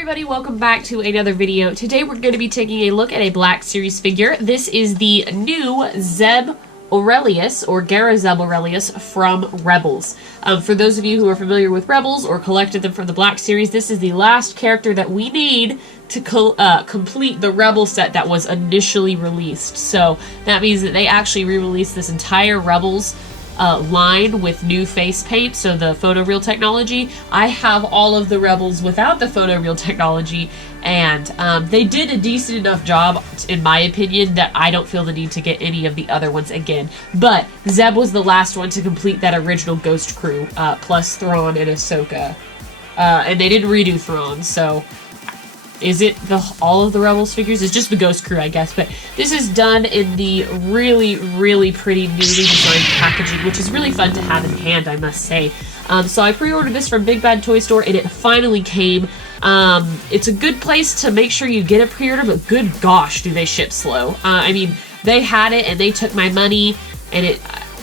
everybody, welcome back to another video. Today we're going to be taking a look at a Black Series figure. This is the new Zeb Orellios, or Garazeb Orellios from Rebels. For those of you who are familiar with Rebels or collected them from the Black Series, this is the last character that we need to complete the Rebel set that was initially released. So that means that they actually re-released this entire Rebels line with new face paint, so the photoreal technology. I have all of the Rebels without the photoreal technology, and they did a decent enough job, in my opinion, that I don't feel the need to get any of the other ones again. But Zeb was the last one to complete that original Ghost crew, plus Thrawn and Ahsoka. And they didn't redo Thrawn, so is it all of the Rebels figures? It's just the Ghost crew, I guess. But this is done in the really, really pretty newly designed packaging, which is really fun to have in hand, I must say. So I pre-ordered this from Big Bad Toy Store, and it finally came. It's a good place to make sure you get a pre-order, but good gosh, do they ship slow. I mean, they had it, and they took my money, and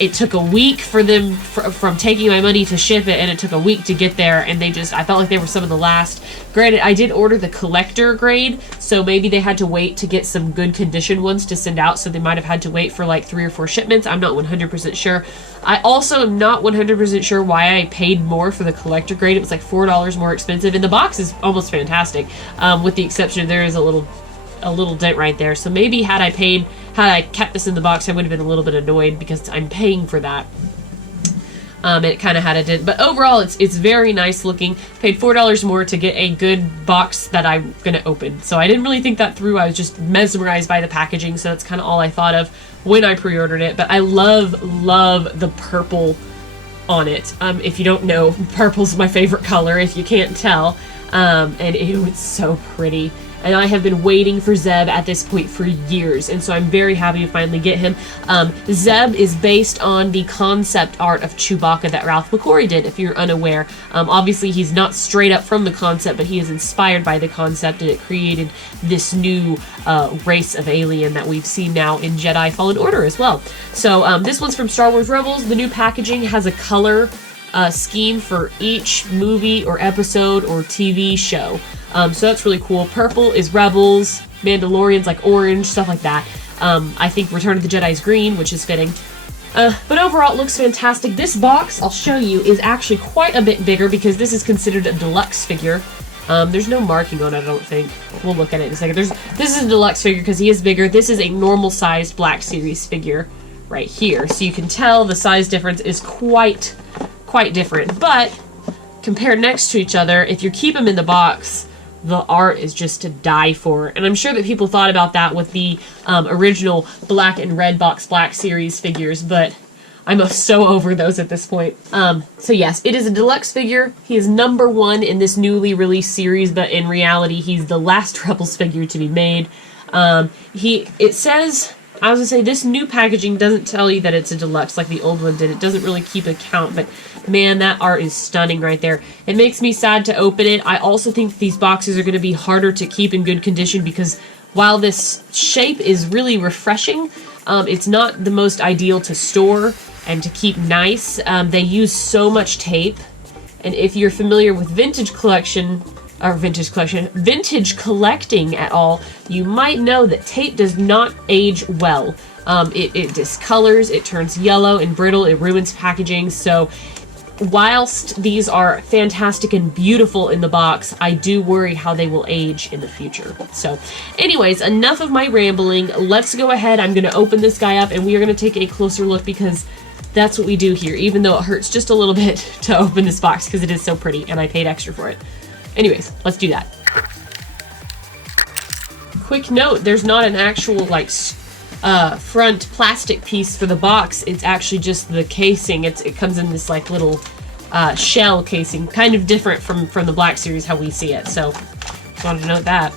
it took a week for them from taking my money to ship it, and it took a week to get there, and I felt like they were some of the last. Granted, I did order the collector grade, so maybe they had to wait to get some good condition ones to send out, so they might have had to wait for like 3 or 4 shipments. I'm not 100% sure. I also am not 100% sure why I paid more for the collector grade. It was like $4 more expensive, and the box is almost fantastic, with the exception of there is a little dent right there. So maybe had I kept this in the box, I would have been a little bit annoyed because I'm paying for that. It kind of had a dent, but overall it's very nice looking. Paid $4 more to get a good box that I'm gonna open. So I didn't really think that through. I was just mesmerized by the packaging, so that's kind of all I thought of when I pre-ordered it. But I love the purple on it. If you don't know, purple's my favorite color, if you can't tell. And it's so pretty. And I have been waiting for Zeb at this point for years, and so I'm very happy to finally get him. Zeb is based on the concept art of Chewbacca that Ralph McQuarrie did, if you're unaware. Obviously, he's not straight up from the concept, but he is inspired by the concept, and it created this new race of alien that we've seen now in Jedi Fallen Order as well. So this one's from Star Wars Rebels. The new packaging has a color scheme for each movie or episode or TV show. So that's really cool. Purple is Rebels, Mandalorian's like orange, stuff like that. I think Return of the Jedi's green, which is fitting. But overall, it looks fantastic. This box, I'll show you, is actually quite a bit bigger because this is considered a deluxe figure. There's no marking on it, I don't think. We'll look at it in a second. This is a deluxe figure because he is bigger. This is a normal-sized Black Series figure right here. So you can tell the size difference is quite different. But compared next to each other, if you keep them in the box, the art is just to die for. And I'm sure that people thought about that with the original black and red box Black Series figures, but I'm so over those at this point. So yes, it is a deluxe figure. He is #1 in this newly released series, but in reality, he's the last Rebels figure to be made. It says, I was gonna say, this new packaging doesn't tell you that it's a deluxe like the old one did. It doesn't really keep a count, but man, that art is stunning right there. It makes me sad to open it. I also think these boxes are going to be harder to keep in good condition because while this shape is really refreshing, it's not the most ideal to store and to keep nice. They use so much tape, and if you're familiar with vintage collecting at all, you might know that tape does not age well. It discolors, it turns yellow and brittle, it ruins packaging. So whilst these are fantastic and beautiful in the box, I do worry how they will age in the future. So anyways, enough of my rambling. Let's go ahead. I'm going to open this guy up and we are going to take a closer look because that's what we do here, even though it hurts just a little bit to open this box because it is so pretty and I paid extra for it. Anyways, let's do that. Quick note, there's not an actual like front plastic piece for the box. It's actually just the casing. It comes in this like little shell casing, kind of different from the Black Series how we see it. So just wanted to note that.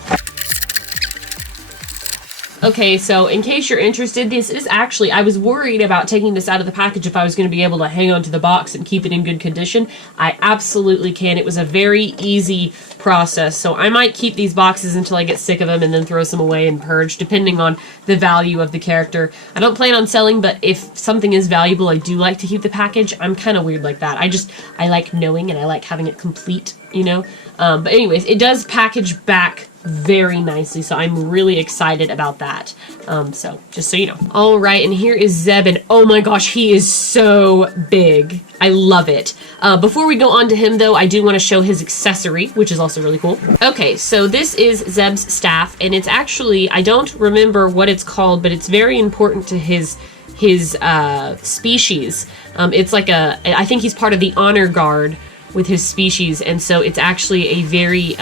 Okay, so in case you're interested, this is actually, I was worried about taking this out of the package if I was going to be able to hang on to the box and keep it in good condition. I absolutely can. It was a very easy process, so I might keep these boxes until I get sick of them and then throw some away and purge, depending on the value of the character. I don't plan on selling, but if something is valuable, I do like to keep the package. I'm kind of weird like that. I like knowing and I like having it complete, you know? But anyways, it does package back very nicely, so I'm really excited about that. So just so you know. All right, and here is Zeb, and oh my gosh, he is so big. I love it. Before we go on to him, though, I do want to show his accessory, which is also really cool. Okay, so this is Zeb's staff, and it's actually, I don't remember what it's called, but it's very important to his species. It's like I think he's part of the honor guard with his species, and so it's actually a very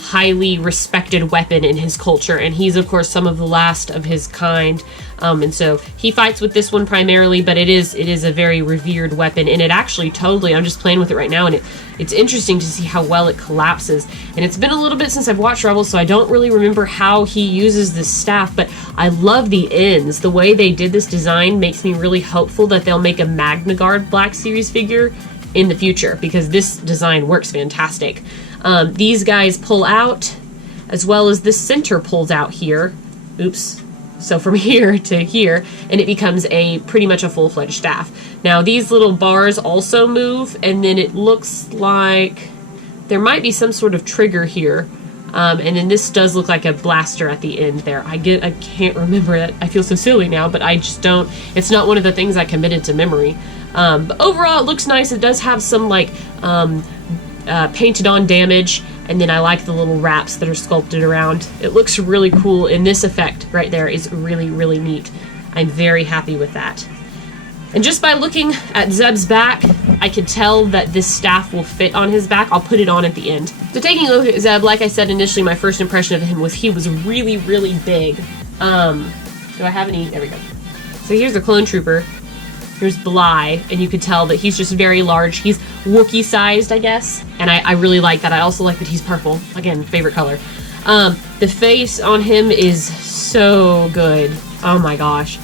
highly respected weapon in his culture, and he's of course some of the last of his kind, and so he fights with this one primarily, but it is a very revered weapon, and it actually totally, I'm just playing with it right now, and it's interesting to see how well it collapses. And it's been a little bit since I've watched Rebels, so I don't really remember how he uses this staff, but I love the ends. The way they did this design makes me really hopeful that they'll make a Magna Guard Black Series figure in the future, because this design works fantastic. These guys pull out, as well as this center pulls out here. Oops. So from here to here, and it becomes pretty much a full-fledged staff. Now these little bars also move, and then it looks like there might be some sort of trigger here. And then this does look like a blaster at the end there. I can't remember it. I feel so silly now, but I just don't. It's not one of the things I committed to memory. But overall, it looks nice. It does have some like painted on damage, and then I like the little wraps that are sculpted around. It looks really cool, and this effect right there is really, really neat. I'm very happy with that. And just by looking at Zeb's back, I can tell that this staff will fit on his back. I'll put it on at the end. So taking a look at Zeb, like I said initially, my first impression of him was he was really, really big. Do I have any? There we go. So here's the clone trooper. Here's Bly, and you could tell that he's just very large. He's Wookiee-sized, I guess, and I really like that. I also like that he's purple. Again, favorite color. The face on him is so good. Oh my gosh.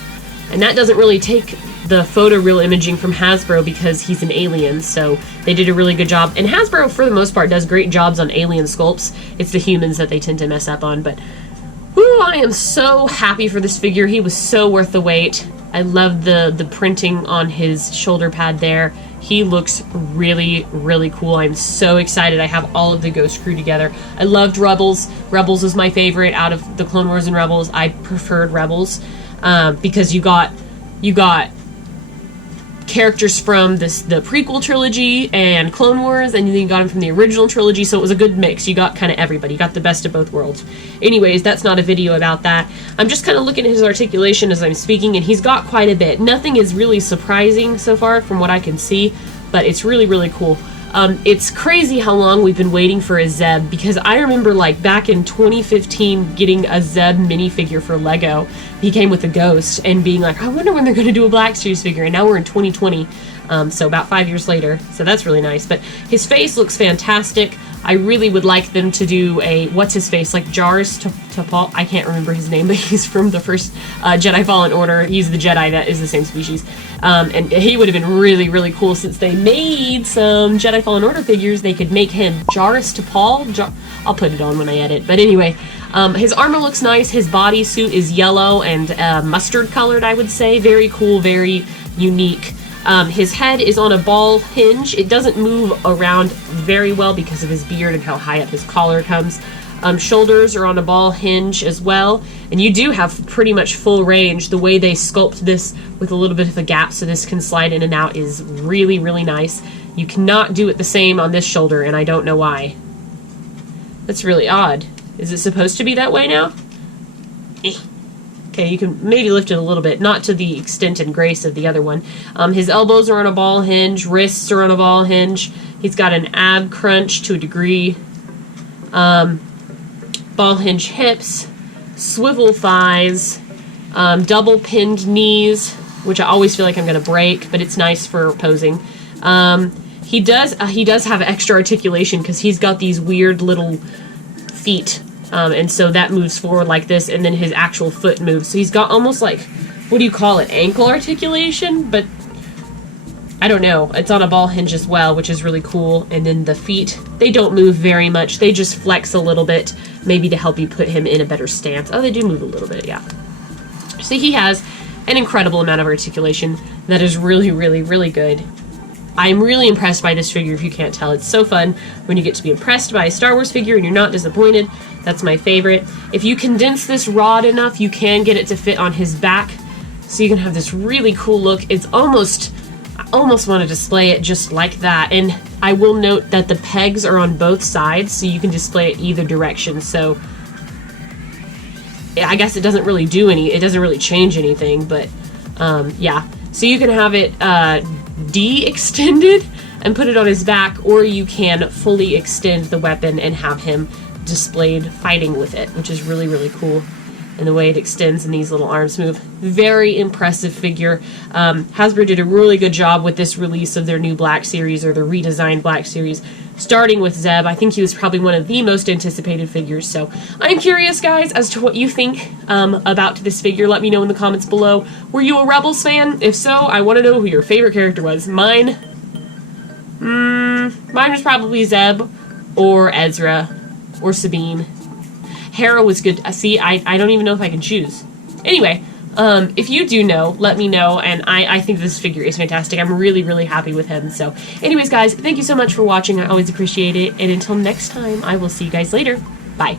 And that doesn't really take the photoreal imaging from Hasbro because he's an alien, so they did a really good job. And Hasbro, for the most part, does great jobs on alien sculpts. It's the humans that they tend to mess up on, but whew, I am so happy for this figure. He was so worth the wait. I love the printing on his shoulder pad there. He looks really, really cool. I'm so excited. I have all of the Ghost crew together. I loved Rebels. Rebels was my favorite out of the Clone Wars and Rebels. I preferred Rebels because you got characters from the prequel trilogy and Clone Wars, and then you got them from the original trilogy, so it was a good mix. You got kind of everybody. You got the best of both worlds. Anyways, that's not a video about that. I'm just kind of looking at his articulation as I'm speaking, and he's got quite a bit. Nothing is really surprising so far from what I can see, but it's really, really cool. It's crazy how long we've been waiting for a Zeb, because I remember like back in 2015 getting a Zeb minifigure for Lego. He came with a Ghost and being like, I wonder when they're going to do a Black Series figure, and now we're in 2020, so about 5 years later, so that's really nice. But his face looks fantastic. I really would like them to do a, what's his face, like Jars T'Pol, I can't remember his name, but he's from the first Jedi Fallen Order. He's the Jedi that is the same species. And he would have been really, really cool since they made some Jedi Fallen Order figures. They could make him Jars T'Pol. I'll put it on when I edit. But anyway, his armor looks nice. His bodysuit is yellow and mustard colored, I would say. Very cool, very unique. His head is on a ball hinge. It doesn't move around very well because of his beard and how high up his collar comes. Shoulders are on a ball hinge as well. And you do have pretty much full range. The way they sculpt this with a little bit of a gap so this can slide in and out is really, really nice. You cannot do it the same on this shoulder, and I don't know why. That's really odd. Is it supposed to be that way now? Okay, you can maybe lift it a little bit, not to the extent and grace of the other one. His elbows are on a ball hinge, wrists are on a ball hinge. He's got an ab crunch to a degree. Ball hinge hips, swivel thighs, double pinned knees, which I always feel like I'm going to break, but it's nice for posing. He does have extra articulation because he's got these weird little feet And so that moves forward like this, and then his actual foot moves. So he's got almost like, what do you call it, ankle articulation? But I don't know. It's on a ball hinge as well, which is really cool. And then the feet, they don't move very much. They just flex a little bit, maybe to help you put him in a better stance. Oh, they do move a little bit, yeah. So he has an incredible amount of articulation that is really, really, really good. I'm really impressed by this figure, if you can't tell. It's so fun when you get to be impressed by a Star Wars figure and you're not disappointed. That's my favorite. If you condense this rod enough, you can get it to fit on his back, so you can have this really cool look. It's almost, I almost want to display it just like that. And I will note that the pegs are on both sides, so you can display it either direction. So I guess it doesn't really change anything, but yeah. So you can have it de-extended and put it on his back, or you can fully extend the weapon and have him displayed fighting with it, which is really, really cool. And the way it extends and these little arms move. Very impressive figure. Hasbro did a really good job with this release of their new Black Series, or the redesigned Black Series, starting with Zeb. I think he was probably one of the most anticipated figures. So I'm curious, guys, as to what you think about this figure. Let me know in the comments below. Were you a Rebels fan? If so, I want to know who your favorite character was. Mine was probably Zeb, or Ezra, or Sabine. Hera was good. See, I don't even know if I can choose. Anyway, if you do know, let me know, and I think this figure is fantastic. I'm really, really happy with him. So, anyways, guys, thank you so much for watching. I always appreciate it, and until next time, I will see you guys later. Bye.